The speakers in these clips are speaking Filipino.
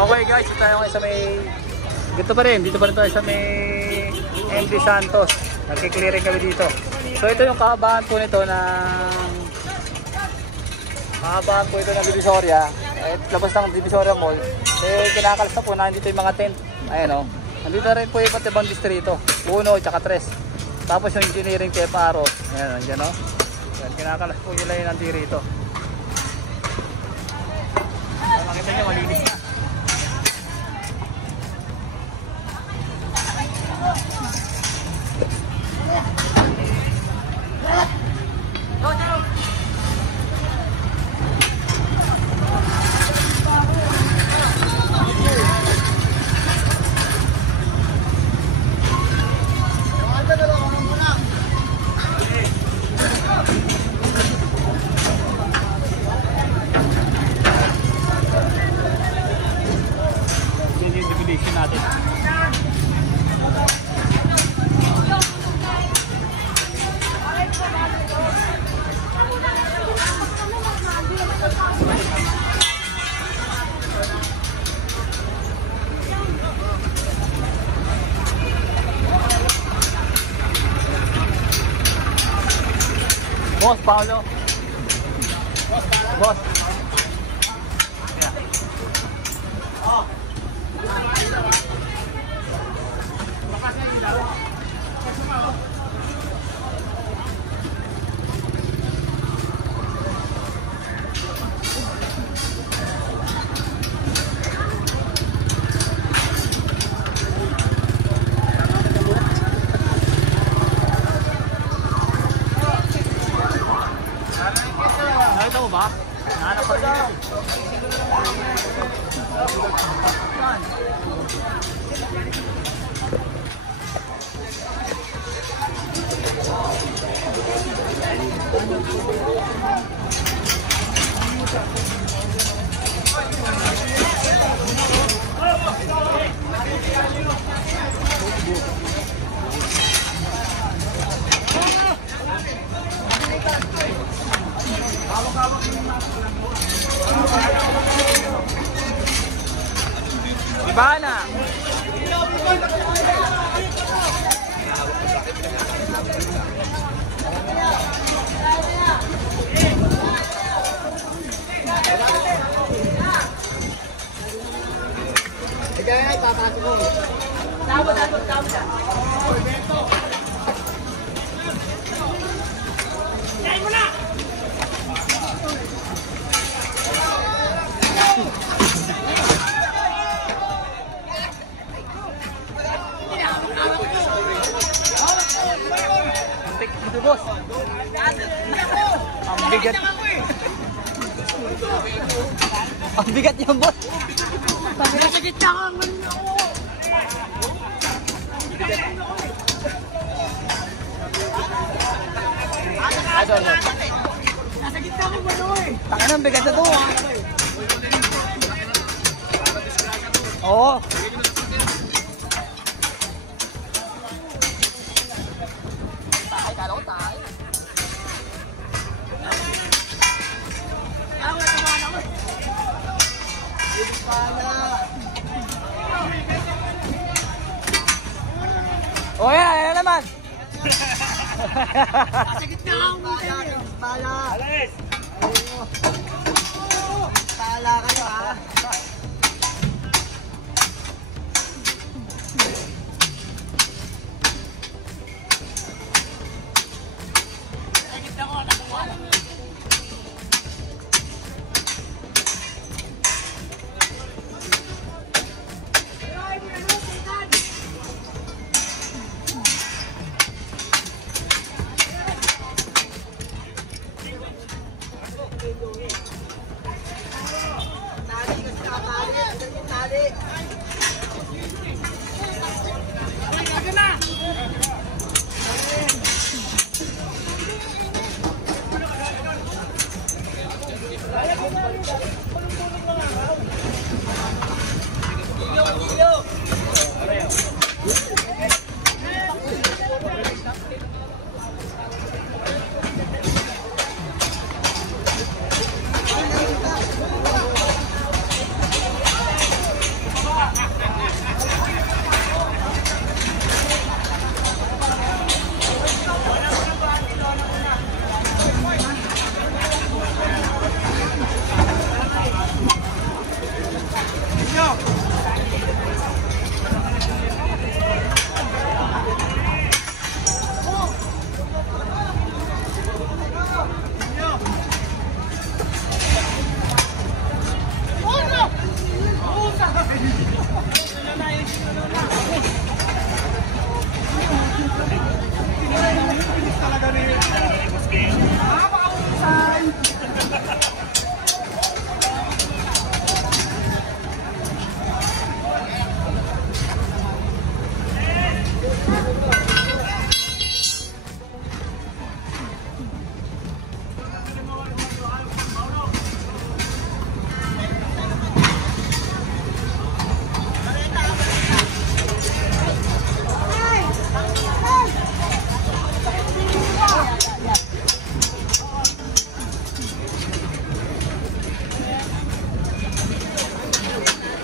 Okay guys, dito tayo ngayon sa may... Dito pa rin tayo sa may MD Santos. Nagki-clearing kami dito. So ito yung kahabaan po nito ng... Kahabaan po ito ng Divisoria. Labas ng Divisoria Mall. Kinakalas na po na dito yung mga tent. Ayan o. Nandito rin po yung iba't ibang distrito. 1 at 3. Tapos yung engineering Teparo. Ayan, nandiyan o. Kinakalas po nila yung nandirito. Makita nyo, malinis na. Boss Paulo. Boss. Yeah. Oh. Nakita mo ba? Nahanap pa rin ito. Iba na. Kaya papasok ko. Tama. Kain mo na. Ito boss. Ang bigat. Ang bigat yan boss. Nasa gitna ka man ako. Nasa gitna ka man ako eh. Tangan ang bigat na to. Oo. Oh yeah, ayan naman. Nasa gitna ka man. Pala. Alis. Pala kayo ha.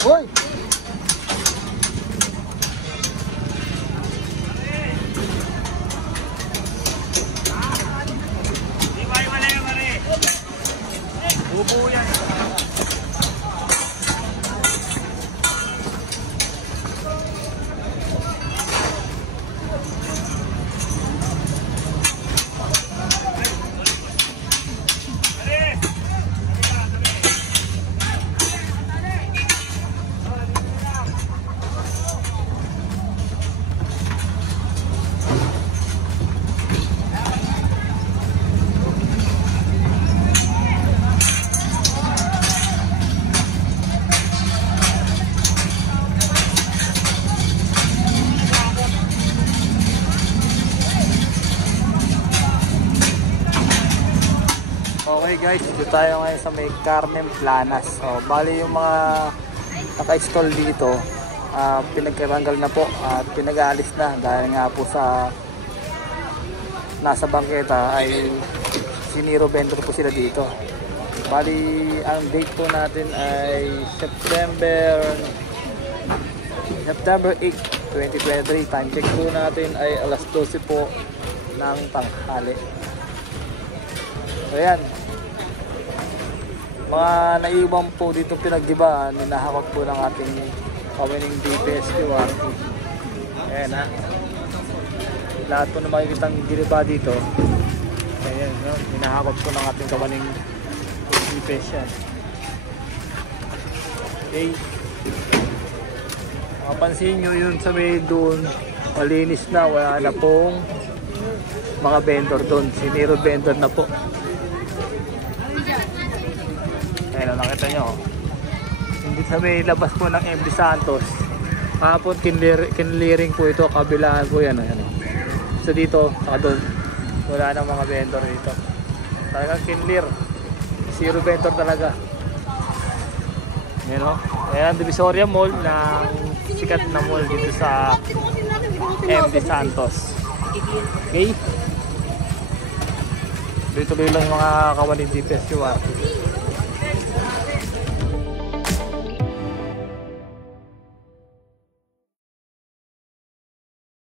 Hoy! Bubo yan. Okay guys, dito tayo ngayon sa may Carmen Planas. So, bali yung mga naka-install dito, pinagkatanggal na po at pinag-aalis na dahil nga po sa nasa bangketa ay siniro vendor po sila dito. Bali, ang date po natin ay September 8, 2023. Time check po natin ay alas 12 po ng tanghali. So yan, mga naiwan po dito pinag-iba, ninahakot po ng ating kawining DPS QRT. Ayan ha, lahat po na makikita ng giniba dito, ayan, no? Ninahakot po ng ating kawining DPS yan. Okay, makapansin nyo yun sa may doon, malinis na, wala na pong mga vendor doon, siniro vendor na po. Ayan, nakita nyo, hindi sa may labas po ng MD Santos. Kahapon kinlearing po ito, kabilaan po yan. Ayan. So dito, saka doon, wala nang mga vendor dito. Talagang kinlear, zero vendor talaga. Ayan o, ayan, Divisoria Mall, ng sikat na mall dito sa MD Santos. Okay, tuloy-tuloy lang yung mga kawaling DPS QRT.